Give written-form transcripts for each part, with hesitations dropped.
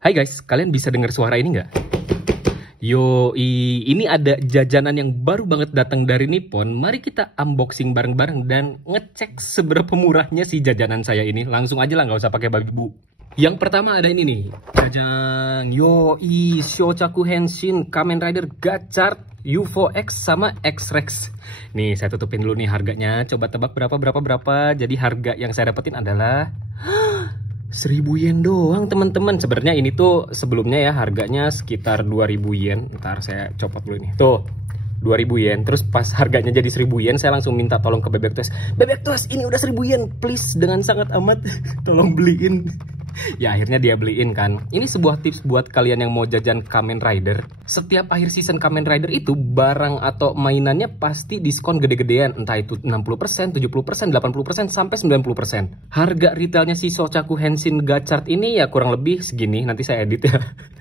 Hai guys, kalian bisa dengar suara ini nggak? Ini ada jajanan yang baru banget datang dari Nippon. Mari kita unboxing bareng-bareng dan ngecek seberapa murahnya si jajanan saya ini. Langsung aja lah, nggak usah pakai babi-bu. Yang pertama ada ini nih, jajang. Shochaku Henshin Kamen Rider Gachart UFO X sama X-Rex. Nih, saya tutupin dulu nih harganya. Coba tebak berapa. Jadi harga yang saya dapetin adalah 1000 yen doang teman-teman. Sebenarnya ini tuh sebelumnya ya harganya sekitar 2000 yen. Ntar saya copot dulu ini. Tuh 2000 yen. Terus pas harganya jadi 1000 yen, saya langsung minta tolong ke Bebek Toys. Bebek Toys, ini udah 1000 yen, please, dengan sangat amat tolong beliin. Ya akhirnya dia beliin kan. Ini sebuah tips buat kalian yang mau jajan Kamen Rider. Setiap akhir season Kamen Rider itu barang atau mainannya pasti diskon gede-gedean. Entah itu 60%, 70%, 80%, sampai 90%. Harga retailnya si Shochaku Henshin Gachart ini ya kurang lebih segini. Nanti saya edit ya.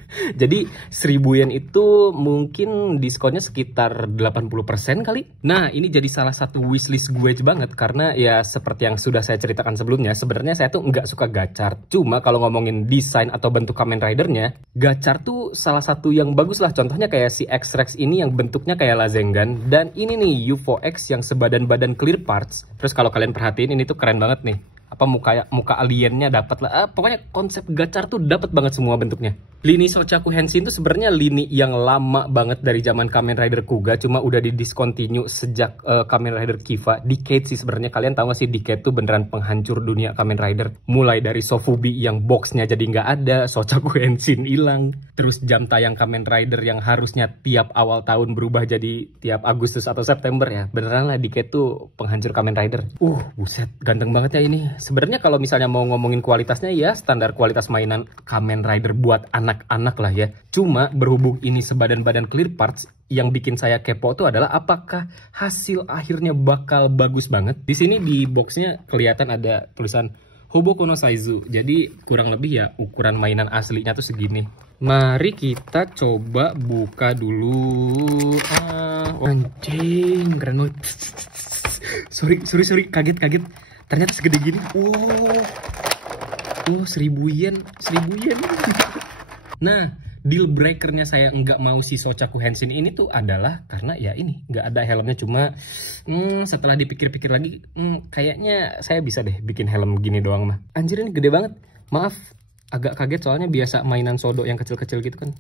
Jadi 1000 yen itu mungkin diskonnya sekitar 80% kali. Nah ini jadi salah satu wishlist gue banget. Karena ya seperti yang sudah saya ceritakan sebelumnya, sebenarnya saya tuh nggak suka Gachart. Cuma kalau ngomongin desain atau bentuk Kamen Ridernya, Gachart tuh salah satu yang bagus lah. Contohnya kayak si X-Rex ini yang bentuknya kayak Rasengan. Dan ini nih UFO X yang sebadan-badan clear parts. Terus kalau kalian perhatiin ini tuh keren banget nih. Apa muka aliennya dapat lah. Pokoknya konsep Gachart tuh dapat banget semua bentuknya. Lini Shochaku Henshin tuh sebenarnya lini yang lama banget dari zaman Kamen Rider Kuga, cuma udah didiscontinue sejak Kamen Rider Kiva. Decade sih sebenarnya. Kalian tahu gak sih Decade tuh beneran penghancur dunia Kamen Rider. Mulai dari Sofubi yang boxnya jadi nggak ada, Shochaku Henshin hilang, terus jam tayang Kamen Rider yang harusnya tiap awal tahun berubah jadi tiap Agustus atau September ya. Beneran lah Decade tuh penghancur Kamen Rider. Buset, ganteng banget ya ini. Sebenarnya kalau misalnya mau ngomongin kualitasnya ya standar kualitas mainan Kamen Rider buat anak-anak lah ya. Cuma berhubung ini sebadan-badan clear parts, yang bikin saya kepo tuh adalah apakah hasil akhirnya bakal bagus banget. Di sini di boxnya kelihatan ada tulisan Hoboko no Saizu. Jadi kurang lebih ya ukuran mainan aslinya tuh segini. Mari kita coba buka dulu. Anjing, keren banget. Sorry, kaget. Ternyata segede gini. 1000 yen. Nah, deal breakernya saya nggak mau si Shochaku Henshin ini tuh adalah karena ya ini nggak ada helmnya. Cuma setelah dipikir-pikir lagi, kayaknya saya bisa deh bikin helm gini doang mah. Anjir, ini gede banget. Maaf, agak kaget soalnya biasa mainan Sodo yang kecil-kecil gitu kan.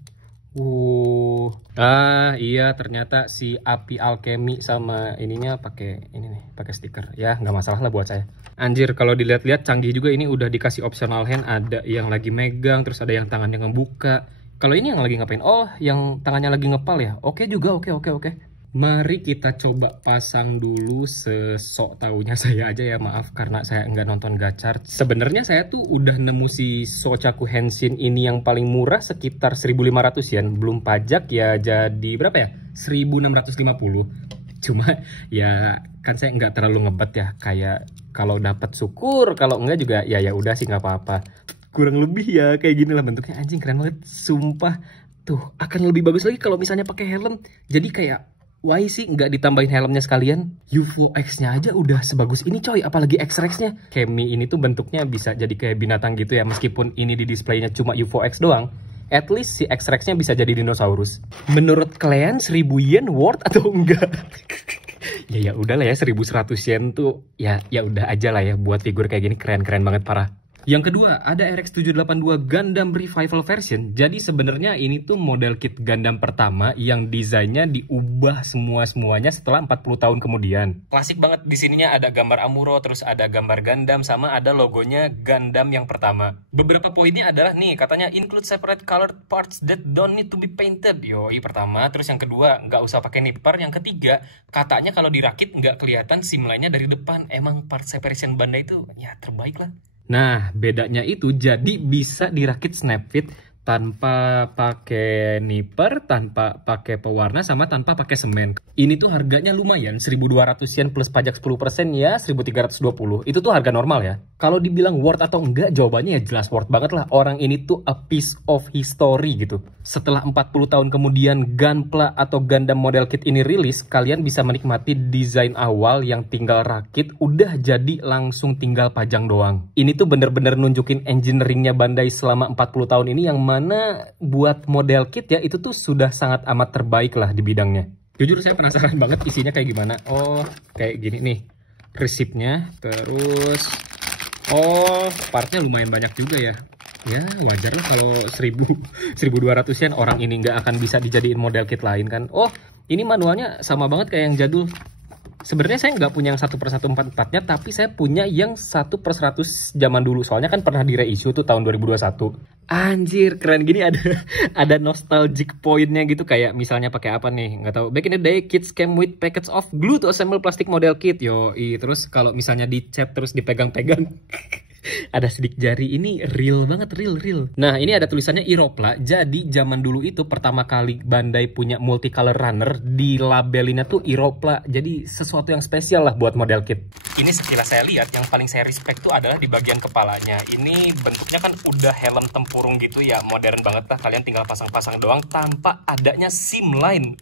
Iya, ternyata si api alkemi sama ininya pakai ini nih, pakai stiker. Ya nggak masalah lah buat saya. Anjir, kalau dilihat-lihat canggih juga. Ini udah dikasih optional hand, ada yang lagi megang, terus ada yang tangannya ngebuka. Kalau ini yang lagi ngapain? Oh, yang tangannya lagi ngepal ya. Oke juga, oke. Mari kita coba pasang dulu. Sesok taunya saya aja ya, maaf karena saya nggak nonton Gachart. Sebenarnya saya tuh udah nemu si Shochaku Henshin ini yang paling murah sekitar 1500 yen. Belum pajak ya jadi berapa ya? 1650. Cuma ya kan saya nggak terlalu ngebet ya. Kayak kalau dapat syukur, kalau enggak juga ya udah sih nggak apa-apa. Kurang lebih ya kayak gini lah bentuknya. Anjing, keren banget. Sumpah. Tuh akan lebih bagus lagi kalau misalnya pakai helm. Jadi kayak why sih nggak ditambahin helmnya sekalian? UFO X-nya aja udah sebagus ini coy, apalagi X-Rex-nya. Kemi ini tuh bentuknya bisa jadi kayak binatang gitu ya, meskipun ini di displaynya cuma UFO X doang. At least si X-Rex-nya bisa jadi dinosaurus. Menurut kalian 1000 yen worth atau enggak? ya udahlah ya, 1100 yen tuh ya udah aja lah ya buat figur kayak gini. Keren banget parah. Yang kedua, ada RX-782 Gundam Revival Version. Jadi sebenarnya ini tuh model kit Gundam pertama yang desainnya diubah semuanya setelah 40 tahun kemudian. Klasik banget, di sininya ada gambar Amuro, terus ada gambar Gundam, sama ada logonya Gundam yang pertama. Beberapa poinnya adalah nih, katanya include separate colored parts that don't need to be painted. Yoi, pertama. Terus yang kedua, nggak usah pakai nipper. Yang ketiga, katanya kalau dirakit nggak kelihatan simlanya dari depan. Emang part separation Bandai itu ya terbaik lah. Nah, bedanya itu jadi bisa dirakit snap fit tanpa pakai nipper, tanpa pakai pewarna, sama tanpa pakai semen. Ini tuh harganya lumayan, 1200 yen plus pajak 10% ya 1320. Itu tuh harga normal ya. Kalau dibilang worth atau enggak, jawabannya ya jelas worth banget lah. Orang ini tuh a piece of history gitu. Setelah 40 tahun kemudian Gunpla atau Gundam model kit ini rilis, kalian bisa menikmati desain awal yang tinggal rakit, udah jadi langsung tinggal pajang doang. Ini tuh bener-bener nunjukin engineeringnya Bandai selama 40 tahun ini yang dimana buat model kit ya itu tuh sudah sangat amat terbaik lah di bidangnya. Jujur saya penasaran banget isinya kayak gimana. Oh, kayak gini nih resipnya. Terus partnya lumayan banyak juga ya. Ya wajar lah kalau 1200 yen orang ini nggak akan bisa dijadiin model kit lain kan. Oh, ini manualnya sama banget kayak yang jadul. Sebenarnya saya nggak punya yang 1/144-nya, tapi saya punya yang 1/100 zaman dulu. Soalnya kan pernah di reissue tuh tahun 2021. Anjir, keren gini, ada nostalgic point-nya gitu, kayak misalnya pakai apa nih? Nggak tahu. Back in the day, kids came with packets of glue to assemble plastic model kit. Terus kalau misalnya dicap terus dipegang-pegang. Ada sidik jari, ini real banget, real. Nah, ini ada tulisannya Iropla. Jadi zaman dulu itu pertama kali Bandai punya multicolor runner, di labelinnya tuh Iropla. Jadi sesuatu yang spesial lah buat model kit. Ini sekilas saya lihat yang paling saya respect tuh adalah di bagian kepalanya. Ini bentuknya kan udah helm tempurung gitu ya, modern banget lah. Kalian tinggal pasang-pasang doang tanpa adanya SIM line.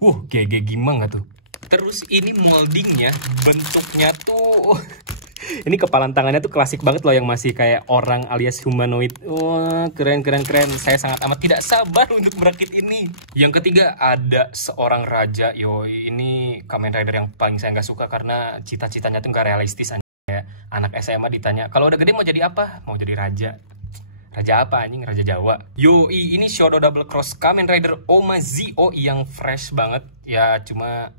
GG gimana tuh. Terus ini moldingnya, bentuknya tuh ini kepalan tangannya tuh klasik banget loh, yang masih kayak orang alias humanoid. Wah, keren. Saya sangat amat tidak sabar untuk merakit ini. Yang ketiga ada seorang raja. Ini Kamen Rider yang paling saya nggak suka karena cita-citanya tuh nggak realistis. Kayak anak SMA ditanya, kalau udah gede mau jadi apa? Mau jadi raja. Raja apa anjing? Raja Jawa. Ini Shodo Double Cross Kamen Rider Omazio yang fresh banget. Ya cuma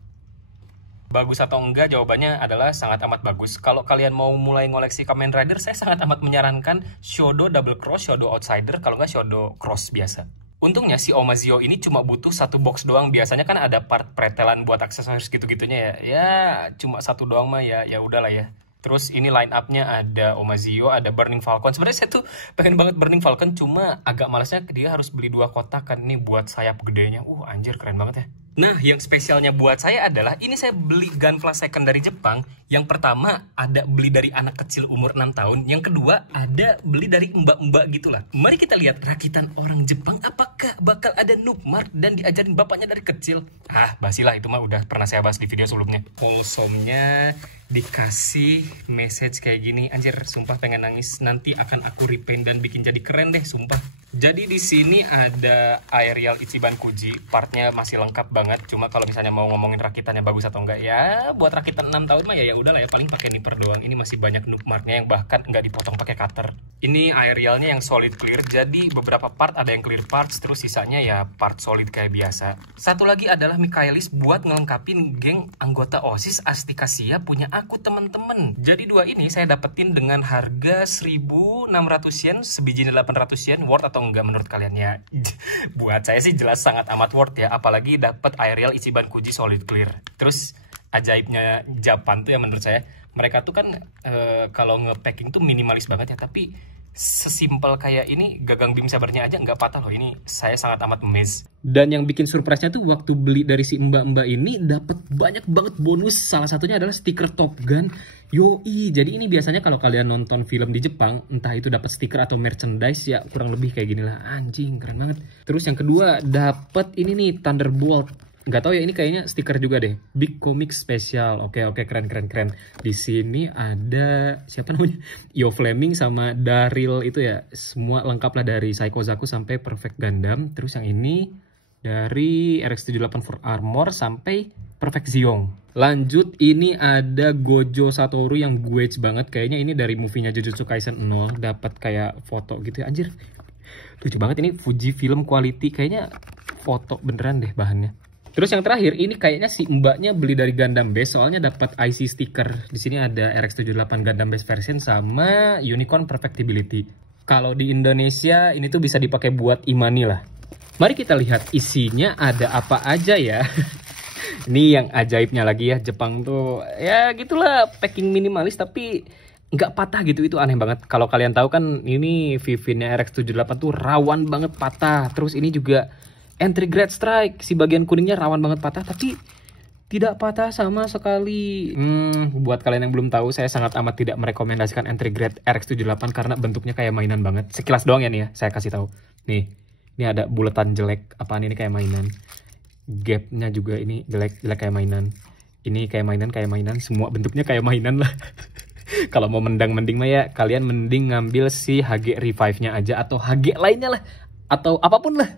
bagus atau enggak, jawabannya adalah sangat amat bagus. Kalau kalian mau mulai ngoleksi Kamen Rider, saya sangat amat menyarankan Shodo Double Cross, Shodo Outsider, kalau nggak Shodo Cross biasa. Untungnya si Omazio ini cuma butuh satu box doang. Biasanya kan ada part pretelan buat aksesoris gitu-gitunya ya. Ya cuma satu doang mah ya udahlah ya. Terus ini line up-nya ada Omazio, ada Burning Falcon. Sebenarnya saya tuh pengen banget Burning Falcon, cuma agak malasnya dia harus beli 2 kotak kan. Ini buat sayap gedenya. Anjir keren banget ya. Nah, yang spesialnya buat saya adalah ini saya beli Gunpla second dari Jepang. Yang pertama ada beli dari anak kecil umur 6 tahun. Yang kedua ada beli dari mbak-mbak gitulah. Mari kita lihat rakitan orang Jepang apakah bakal ada Noobmart dan diajarin bapaknya dari kecil. Basilah itu mah udah pernah saya bahas di video sebelumnya. Wholesome-nya dikasih message kayak gini. Anjir, sumpah pengen nangis. Nanti akan aku repaint dan bikin jadi keren deh, sumpah. Jadi di sini ada Aerial Ichiban Kuji, partnya masih lengkap banget. Cuma kalau misalnya mau ngomongin rakitannya bagus atau enggak ya, buat rakitan 6 tahun mah ya udahlah ya, paling pakai nipper doang. Ini masih banyak Noobmarknya yang bahkan nggak dipotong pakai cutter. Ini Aerialnya yang solid clear, jadi beberapa part ada yang clear parts, terus sisanya ya part solid kayak biasa. Satu lagi adalah Michaelis buat ngelengkapin geng anggota OSIS Astikasia punya aku temen-temen. Jadi 2 ini saya dapetin dengan harga 1.600 yen, sebijinya 800 yen, worth atau enggak menurut kalian ya? Buat saya sih jelas sangat amat worth ya, apalagi dapat Aerial Ichiban Kuji solid clear. Terus ajaibnya Japan tuh ya menurut saya, mereka tuh kan kalau nge-packing tuh minimalis banget ya, tapi sesimpel kayak ini gagang beam sabernya aja nggak patah loh. Ini saya sangat amat amazed. Dan yang bikin surprise-nya tuh waktu beli dari si mbak-mbak ini dapat banyak banget bonus. Salah satunya adalah stiker Top Gun. Jadi ini biasanya kalau kalian nonton film di Jepang, entah itu dapat stiker atau merchandise ya kurang lebih kayak gini lah. Anjing keren banget. Terus yang kedua dapat ini nih Thunderbolt. Nggak tahu ya, ini kayaknya stiker juga deh. Big Comic Special. Oke, keren. Di sini ada siapa namanya? Yo Fleming sama Daryl itu ya. Semua lengkap lah dari Psycho Zaku sampai Perfect Gundam. Terus yang ini dari RX-78 for Armor sampai Perfect Zeong. Lanjut, ini ada Gojo Satoru yang gwedge banget. Kayaknya ini dari movie-nya Jujutsu Kaisen 0. Dapat kayak foto gitu ya. Anjir, lucu banget ini. Fuji Film Quality. Kayaknya foto beneran deh bahannya. Terus yang terakhir ini kayaknya si mbaknya beli dari Gundam Base, soalnya dapat IC sticker. Di sini ada RX-78 Gundam Base version sama Unicorn Perfectibility. Kalau di Indonesia ini tuh bisa dipakai buat Imani lah. Mari kita lihat isinya ada apa aja ya. Ini yang ajaibnya lagi ya, Jepang tuh ya gitulah, packing minimalis tapi nggak patah gitu. Itu aneh banget. Kalau kalian tahu kan ini Vivin-nya RX-78 tuh rawan banget patah. Terus ini juga Entry Grade Strike, si bagian kuningnya rawan banget patah, tapi tidak patah sama sekali. Buat kalian yang belum tahu, saya sangat amat tidak merekomendasikan Entry Grade RX-78 karena bentuknya kayak mainan banget. Sekilas doang ya nih ya, saya kasih tahu. Nih, ini ada buletan jelek, apaan ini kayak mainan. Gapnya juga ini jelek kayak mainan. Ini kayak mainan, semua bentuknya kayak mainan lah. Kalau mau mending mah ya, kalian mending ngambil si HG Revive-nya aja atau HG lainnya lah. atau apapun lah.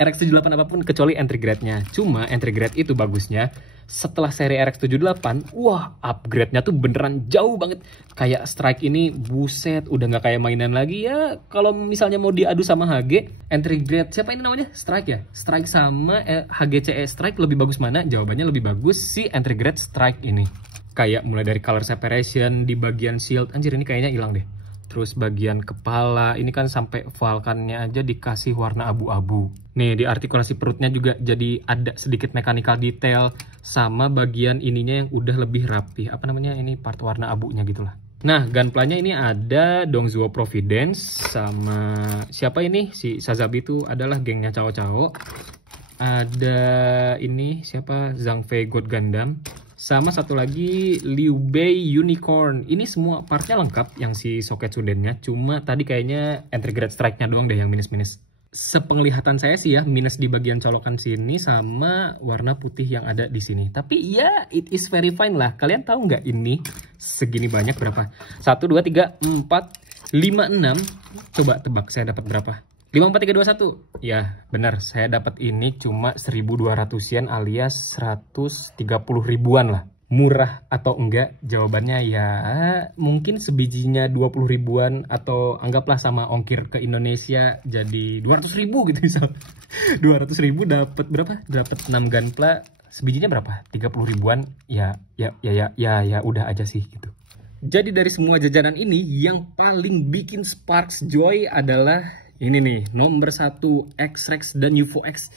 RX78 apapun kecuali entry grade-nya. Cuma entry grade itu bagusnya setelah seri RX78, wah upgrade-nya tuh beneran jauh banget. Kayak Strike ini, buset, udah nggak kayak mainan lagi ya. Kalau misalnya mau diadu sama HG, entry grade, siapa ini namanya? Strike ya? Strike sama HGCE Strike lebih bagus mana? Jawabannya lebih bagus si entry grade Strike ini. Kayak mulai dari color separation di bagian shield, anjir ini kayaknya hilang deh. Terus bagian kepala, ini kan sampai valkannya aja dikasih warna abu-abu. Nih, di artikulasi perutnya juga jadi ada sedikit mechanical detail. Sama bagian ininya yang udah lebih rapi. Apa namanya, ini part warna abunya gitu lah. Nah, gunpla-nya ini ada Dongzuo Providence. Sama siapa ini? Si Sazabi itu adalah gengnya Cao Cao. Ada ini, siapa? Zhang Fei God Gundam. Sama satu lagi Liu Bei Unicorn. Ini semua partnya lengkap yang si soket sundennya. Cuma tadi kayaknya entry grade strike-nya doang deh yang minus-minus. Sepenglihatan saya sih ya, minus di bagian colokan sini sama warna putih yang ada di sini. Tapi ya, it is very fine lah. Kalian tahu nggak ini segini banyak berapa? 1, 2, 3, 4, 5, 6. Coba tebak saya dapat berapa? 5, 4, 3, 2, 1. Ya, benar. Saya dapat ini cuma 1.200 yen alias 130 ribuan lah. Murah atau enggak? Jawabannya ya mungkin sebijinya 20 ribuan atau anggaplah sama ongkir ke Indonesia jadi 200 ribu gitu misal. 200 ribu dapat berapa? Dapat 6 gunpla. Sebijinya berapa? 30 ribuan. Ya udah aja sih gitu. Jadi dari semua jajanan ini yang paling bikin Sparks joy adalah ini nih, nomor 1 X-Rex dan UFO X.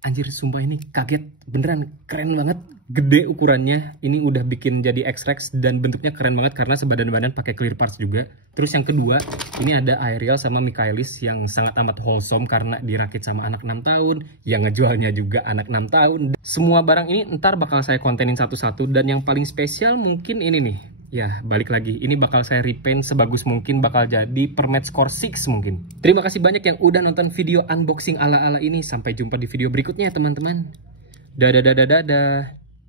Anjir, sumpah ini kaget. Beneran keren banget. Gede ukurannya. Ini udah bikin jadi X-Rex dan bentuknya keren banget karena sebadan-badan pakai clear parts juga. Terus yang kedua, ini ada Aerial sama Michaelis yang sangat amat wholesome karena dirakit sama anak 6 tahun. Yang ngejualnya juga anak 6 tahun. Semua barang ini ntar bakal saya kontenin satu-satu. Dan yang paling spesial mungkin ini nih. Ya, balik lagi. Ini bakal saya repaint sebagus mungkin, bakal jadi per match score 6 mungkin. Terima kasih banyak yang udah nonton video unboxing ala-ala ini. Sampai jumpa di video berikutnya ya teman-teman. Dadah.